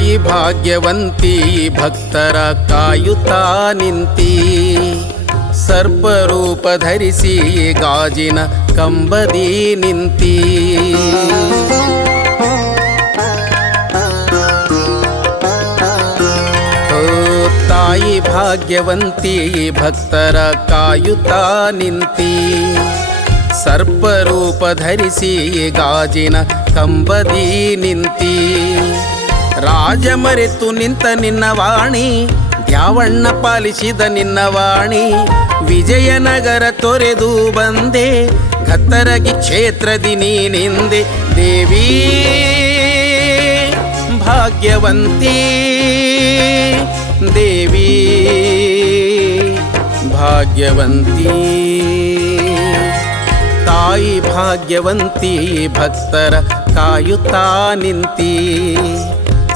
ತಾಯಿ ಭಾಗ್ಯವಂತಿ ಭಕ್ತರ ಕಾಯುತ್ತಾ ನಿಂತಿ, ಸರ್ಪರೂಪ ಧರಿಸಿ ಗಾಜಿನ ಕಂಬದಿ ನಿಂತಿ. ತಾಯಿ ಭಾಗ್ಯವಂತಿ ಭಕ್ತರ ಕಾಯುತ್ತಾ ನಿಂತಿ, ಸರ್ಪರೂಪ ಧರಿಸಿ ಗಾಜಿನ ಕಂಬದಿ ನಿಂತಿ. ರಾಜ ಮರೆತು ನಿಂತ ನಿನ್ನ ವಾಣಿ, ದ್ಯಾವಣ್ಣ ಪಾಲಿಸಿದ ನಿನ್ನ ವಾಣಿ. ವಿಜಯನಗರ ತೊರೆದು ಬಂದೆ, ಘತ್ತರಗಿ ಕ್ಷೇತ್ರದಿ ನೀನಿಂದೆ. ದೇವಿ ಭಾಗ್ಯವಂತಿ, ದೇವಿ ಭಾಗ್ಯವಂತಿ. ತಾಯಿ ಭಾಗ್ಯವಂತಿ ಭಕ್ತರ ಕಾಯುತ್ತಾ ನಿಂತಿ,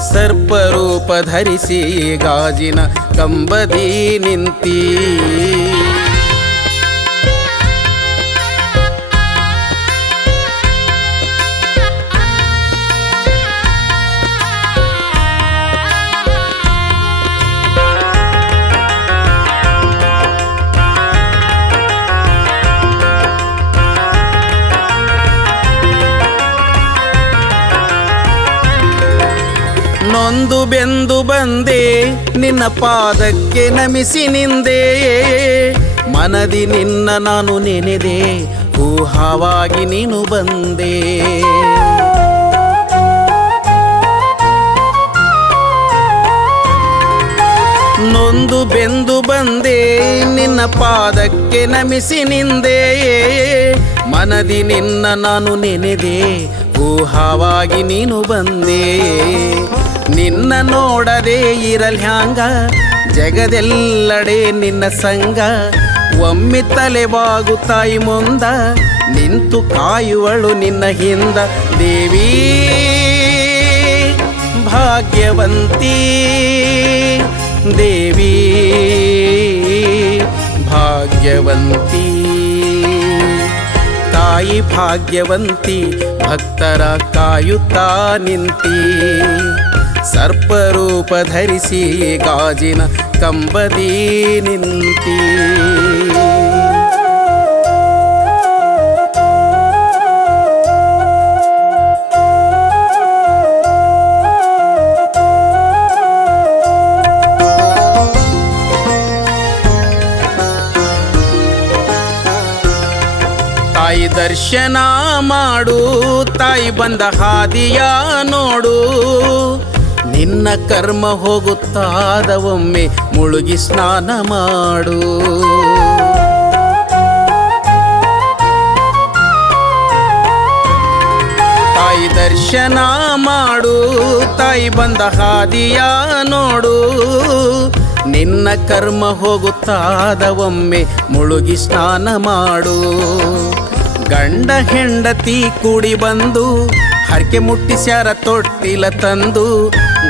ಸರ್ಪರೂಪ ಧರಿಸಿ ಗಾಜಿನ ಕಂಬದಿ ನಿಂತಿ. ನೊಂದು ಬೆಂದು ಬಂದೆ ನಿನ್ನ ಪಾದಕ್ಕೆ ನಮಿಸಿ ನಿಂದೆ, ಮನದಿ ನಿನ್ನ ನಾನು ನೆನೆದೆ, ಊಹವಾಗಿ ನೀನು ಬಂದೆ. ನೊಂದು ಬೆಂದು ಬಂದೆ ನಿನ್ನ ಪಾದಕ್ಕೆ ನಮಿಸಿ ನಿಂದೆ, ಮನದಿ ನಿನ್ನ ನಾನು ನೆನೆದೆ, ಊಹವಾಗಿ ನೀನು ಬಂದೆ. ನಿನ್ನ ನೋಡದೆ ಇರಲ್ಹ್ಯಾಂಗ, ಜಗದೆಲ್ಲಡೆ ನಿನ್ನ ಸಂಗ. ಒಮ್ಮೆ ತಲೆಬಾಗು ತಾಯಿ ಮುಂದ, ನಿಂತು ಕಾಯುವಳು ನಿನ್ನ ಹಿಂದ. ದೇವಿ ಭಾಗ್ಯವಂತಿ, ದೇವಿ ಭಾಗ್ಯವಂತಿ. ತಾಯಿ ಭಾಗ್ಯವಂತಿ ಭಕ್ತರ ಕಾಯುತ್ತಾ ನಿಂತಿ, ಸರ್ಪರೂಪ ಧರಿಸಿ ಗಾಜಿನ ಕಂಬದಿ ನಿಂತಿ. ತಾಯಿ ದರ್ಶನ ಮಾಡು, ತಾಯಿ ಬಂದ ಹಾದಿಯ ನೋಡು. ನಿನ್ನ ಕರ್ಮ ಹೋಗುತ್ತಾದ ಒಮ್ಮೆ ಮುಳುಗಿ ಸ್ನಾನ ಮಾಡು. ತಾಯಿ ದರ್ಶನ ಮಾಡು, ತಾಯಿ ಬಂದ ಹಾದಿಯ ನೋಡು. ನಿನ್ನ ಕರ್ಮ ಹೋಗುತ್ತಾದ ಒಮ್ಮೆ ಮುಳುಗಿ ಸ್ನಾನ ಮಾಡು. ಗಂಡ ಹೆಂಡತಿ ಕೂಡಿ ಬಂದು ಹರಕೆ ಮುಟ್ಟಿಸ್ಯಾರ ತೊಟ್ಟಿಲ ತಂದು,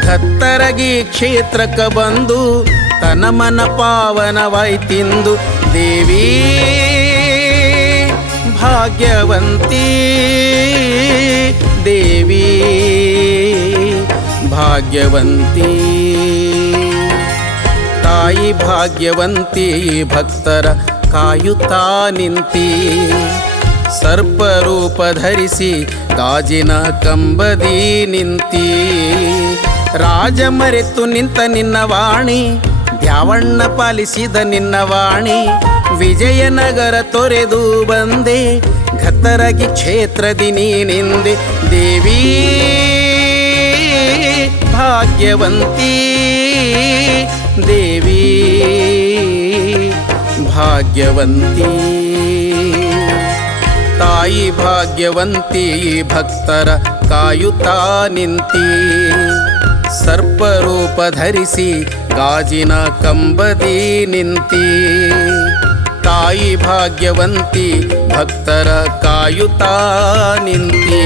ಘತ್ತರಗಿ ಕ್ಷೇತ್ರಕ್ಕ ಬಂದು ತನ ಮನ ಪಾವನವಾಯ್ತಿಂದು. ದೇವಿ ಭಾಗ್ಯವಂತಿ, ದೇವಿ ಭಾಗ್ಯವಂತಿ. ತಾಯಿ ಭಾಗ್ಯವಂತಿ ಭಕ್ತರ ಕಾಯುತ್ತಾ ನಿಂತಿ, ಸರ್ಪರೂಪ ಧರಿಸಿ ಗಾಜಿನ ಕಂಬದಿ ನಿಂತಿ. ರಾಜ ಮರೆತು ನಿಂತ ನಿನ್ನ ವಾಣಿ, ದ್ಯಾವಣ್ಣ ಪಾಲಿಸಿದ ನಿನ್ನ ವಾಣಿ. ವಿಜಯನಗರ ತೊರೆದು ಬಂದೆ, ಘತ್ತರಗಿ ಕ್ಷೇತ್ರದಿ ನೀನಿಂದೆ. ದೇವಿ ಭಾಗ್ಯವಂತಿ, ದೇವಿ ಭಾಗ್ಯವಂತಿ. ತಾಯಿ ಭಾಗ್ಯವಂತಿ ಭಕ್ತರ ಕಾಯುತ್ತಾ ನಿಂತಿ, ಸರ್ಪರೂಪ ಧರಿಸಿ ಗಾಜಿನ ಕಂಬದಿ ನಿಂತಿ. ತಾಯಿ ಭಾಗ್ಯವಂತಿ ಭಕ್ತರ ಕಾಯುತ್ತಾ ನಿಂತಿ.